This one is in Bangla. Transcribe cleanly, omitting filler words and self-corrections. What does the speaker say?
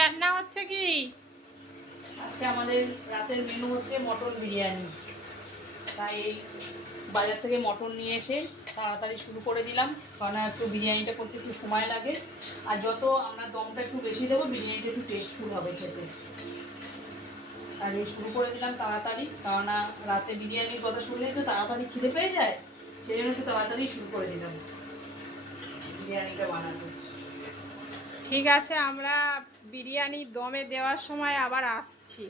রান্না হচ্ছে কি? আজকে আমাদের রাতের মেনু হচ্ছে মটন বিরিয়ানি। তাই এই বাজার থেকে মটন নিয়ে এসে তাড়াতাড়ি শুরু করে দিলাম, কারণ একটু বিরিয়ানিটা করতে একটু সময় লাগে। আর যত আমরা দমটা একটু বেশি দেবো, বিরিয়ানিটা একটু টেস্টফুল হবে খেতে। আর এই শুরু করে দিলাম তাড়াতাড়ি, কারণ রাতে বিরিয়ানির কথা শুনলে তো তাড়াতাড়ি খিদে পেয়ে যায়, সেই জন্য একটু তাড়াতাড়ি শুরু করে দিলাম বিরিয়ানিটা বানাতে। ঠিক আছে, আমরা বিরিয়ানি দমে দেওয়ার সময় আবার আসছি।